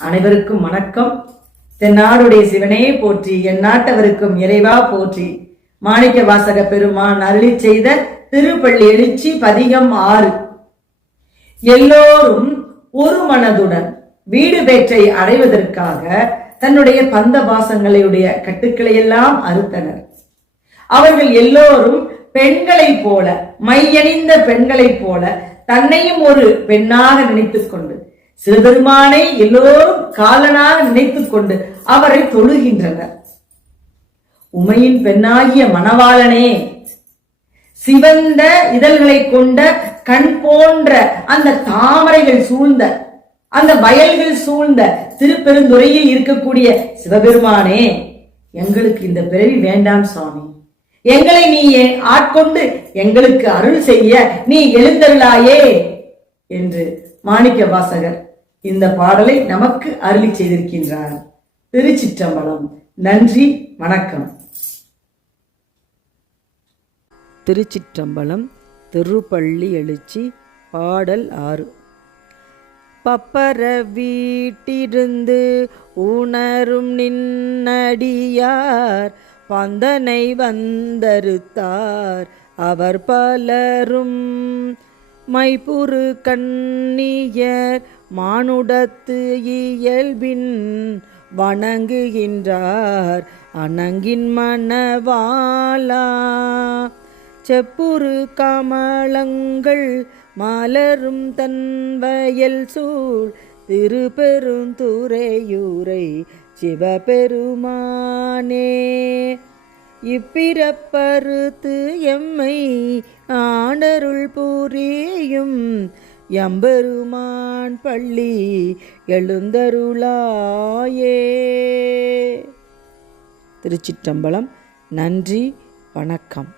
அனைவருக்கும் வணக்கம். தென்னாடுடைய சிவனே போற்றி, என் நாட்டவருக்கும் இறைவா போற்றி. மாணிக்க வாசக பெருமான் அருளி செய்த திருப்பள்ளி எழுச்சி பதிகம் 6. எல்லோரும் ஒரு மனதுடன் வீடு பேற்றை அடைவதற்காக தன்னுடைய பந்த பாசங்களுடைய கட்டுக்களை எல்லாம் அறுத்தனர். அவர்கள் எல்லோரும் பெண்களைப் போல, மையணிந்த பெண்களைப் போல தன்னையும் ஒரு பெண்ணாக நினைத்துக் கொண்டு, சிவபெருமானை எல்லோரும் காலனாக நினைத்துக் கொண்டு அவரை தொழுகின்றனர். உமையின் பெண்ணாகிய மணவாளனே, சிவந்த இதழ்களை கொண்ட கண் போன்ற அந்த தாமரைகள் சூழ்ந்த, அந்த வயல்கள் சூழ்ந்த திருப்பெருந்துறையில் இருக்கக்கூடிய சிவபெருமானே, எங்களுக்கு இந்த பிறவி வேண்டாம் சுவாமி, எங்களை நீ ஆட்கொண்டு எங்களுக்கு அருள் செய்ய நீ எழுந்தருளாயே என்று மாணிக்க வாசகர் இந்த பாடலை நமக்கு அருளி செய்திருக்கின்றார். திருச்சிற்றம்பலம். நன்றி, வணக்கம். திருச்சிற்றம்பலம். திருப்பள்ளி எழுச்சி. பாடல் 6. பப்பர வீட்டிருந்து உணரும் நின்னடியார் பந்தனை வந்தறுத்தார் அவர் பலரும். மைப்புறு கண்ணியர் மானுடத்து இயல்பின் வணங்குகின்றார் அணங்கின் மணவாளா. செப்புறு கமலங்கள் மலரும் தன் வயல் சூழ் திருப்பெருந்துறையூரை சிவபெருமானே. இப்பிறப்பறுத்து எம்மை ஆண்டருள் புரியும் எம்பெருமான் பள்ளி எழுந்தருளாயே. திருச்சிற்றம்பலம். நன்றி, வணக்கம்.